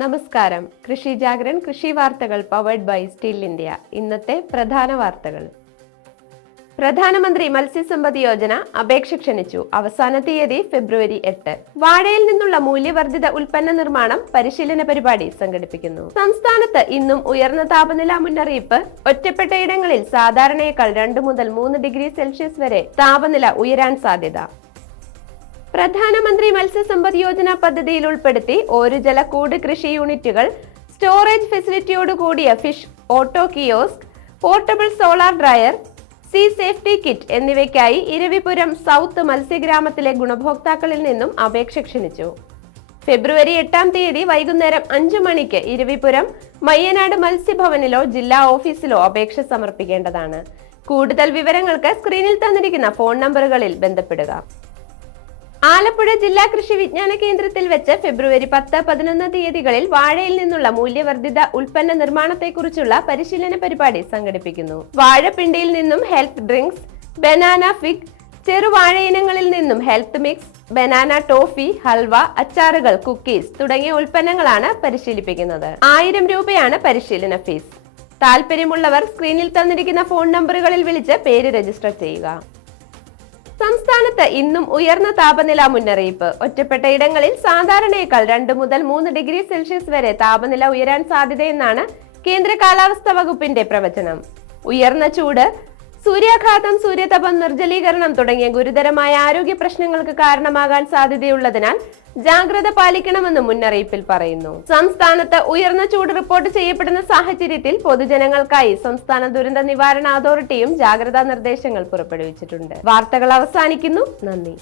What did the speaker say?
നമസ്കാരം. കൃഷി ജാഗരൻ കൃഷി വാർത്തകൾ പവേഡ് ബൈ സ്റ്റിൽ ഇന്ത്യ ഇന്നത്തെ പ്രധാന വാർത്തകൾ. പ്രധാനമന്ത്രി മത്സ്യസമ്പദ് യോജന അപേക്ഷ ക്ഷണിച്ചു. അവസാന തീയതി ഫെബ്രുവരി എട്ട്. വാഴയിൽ നിന്നുള്ള മൂല്യവർദ്ധിത ഉൽപ്പന്ന നിർമ്മാണം പരിശീലന പരിപാടി സംഘടിപ്പിക്കുന്നു. സംസ്ഥാനത്ത് ഇന്നും ഉയർന്ന താപനില മുന്നറിയിപ്പ്. ഒറ്റപ്പെട്ട ഇടങ്ങളിൽ സാധാരണയേക്കാൾ രണ്ട് മുതൽ മൂന്ന് ഡിഗ്രി സെൽഷ്യസ് വരെ താപനില ഉയരാൻ സാധ്യത. പ്രധാനമന്ത്രി മത്സ്യസമ്പദ് യോജന പദ്ധതിയിൽ ഉൾപ്പെടുത്തി ഒരു ജലക്കൂട് കൃഷി യൂണിറ്റുകൾ സ്റ്റോറേജ് ഫെസിലിറ്റിയോട് കൂടിയ fish auto kiosk portable solar dryer sea safety kit എന്നിവയ്ക്കായി ഇരവിപുരം സൗത്ത് മത്സ്യഗ്രാമത്തിലെ ഗുണഭോക്താക്കളിൽ നിന്നും അപേക്ഷ ക്ഷണിച്ചു. ഫെബ്രുവരി എട്ടാം തീയതി വൈകുന്നേരം അഞ്ചു മണിക്ക് ഇരവിപുരം മയ്യനാട് മത്സ്യഭവനിലോ ജില്ലാ ഓഫീസിലോ അപേക്ഷ സമർപ്പിക്കേണ്ടതാണ്. കൂടുതൽ വിവരങ്ങൾക്ക് സ്ക്രീനിൽ തന്നിരിക്കുന്ന ഫോൺ നമ്പറുകളിൽ ബന്ധപ്പെടുക. ആലപ്പുഴ ജില്ലാ കൃഷി വിജ്ഞാന കേന്ദ്രത്തിൽ വെച്ച് ഫെബ്രുവരി പത്ത് പതിനൊന്ന് തീയതികളിൽ വാഴയിൽ നിന്നുള്ള മൂല്യവർദ്ധിത ഉൽപ്പന്ന നിർമ്മാണത്തെക്കുറിച്ചുള്ള പരിശീലന പരിപാടി സംഘടിപ്പിക്കുന്നു. വാഴപ്പിണ്ടിയിൽ നിന്നും ഹെൽത്ത് ഡ്രിങ്ക്സ് ബനാന ഫിഗ് ചെറുവാഴ ഇനങ്ങളിൽ നിന്നും health mix banana toffee halwa അച്ചാറുകൾ cookies തുടങ്ങിയ ഉൽപ്പന്നങ്ങളാണ് പരിശീലിപ്പിക്കുന്നത്. ആയിരം രൂപയാണ് പരിശീലന ഫീസ്. താല്പര്യമുള്ളവർ സ്ക്രീനിൽ തന്നിരിക്കുന്ന ഫോൺ നമ്പറുകളിൽ വിളിച്ച് പേര് രജിസ്റ്റർ ചെയ്യുക. സംസ്ഥാനത്ത് ഇന്നും ഉയർന്ന താപനില മുന്നറിയിപ്പ്. ഒറ്റപ്പെട്ട ഇടങ്ങളിൽ സാധാരണയേക്കാൾ രണ്ട് മുതൽ മൂന്ന് ഡിഗ്രി സെൽഷ്യസ് വരെ താപനില ഉയരാൻ സാധ്യതയെന്നാണ് കേന്ദ്ര കാലാവസ്ഥാ വകുപ്പിന്റെ പ്രവചനം. ഉയർന്ന ചൂട് സൂര്യാഘാതം സൂര്യതപം നിർജലീകരണം തുടങ്ങിയ ഗുരുതരമായ ആരോഗ്യ പ്രശ്നങ്ങൾക്ക് കാരണമാകാൻ സാധ്യതയുള്ളതിനാൽ ജാഗ്രത പാലിക്കണമെന്ന് മുന്നറിയിപ്പിൽ പറയുന്നു. സംസ്ഥാനത്ത് ഉയർന്ന ചൂട് റിപ്പോർട്ട് ചെയ്യപ്പെടുന്ന സാഹചര്യത്തിൽ പൊതുജനങ്ങൾക്കായി സംസ്ഥാന ദുരന്ത നിവാരണ അതോറിറ്റിയും ജാഗ്രതാ നിർദ്ദേശങ്ങൾ പുറപ്പെടുവിച്ചിട്ടുണ്ട്. വാർത്തകൾ അവസാനിക്കുന്നു. നന്ദി.